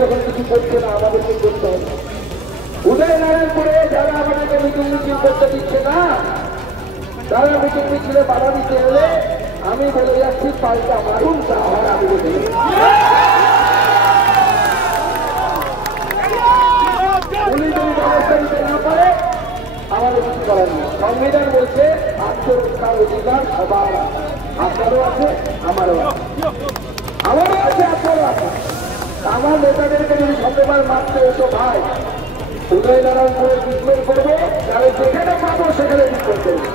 যখন কিছু করছে না আমাদেরকে করতে হবে। উদয়নারায়ণপুরে যারা আমাদেরকে মিটিং মিছিল করতে দিচ্ছে না, তারা মিটিং মিছিলে বাধা দিতে হলে আমি বলে যাচ্ছি পাল্টা মারুন, তা হয় আমি বলে পুলিশ যদি ব্যবস্থা নিতে না পারে আমাদের কিছু করার নেই। সংবিধান বলছে আত্মরক্ষার অধিকার সবার, আপনারও আছে আমারও আছে, আমারও আছে আপনারও আছে। আমার নেতাদেরকে যদি শতবার মারতে হতো ভাই, উদয়নারায়ণপুরে বিপ্লব করবো, তাহলে যেখানে পাবো সেখানে বিপ্লব করবো।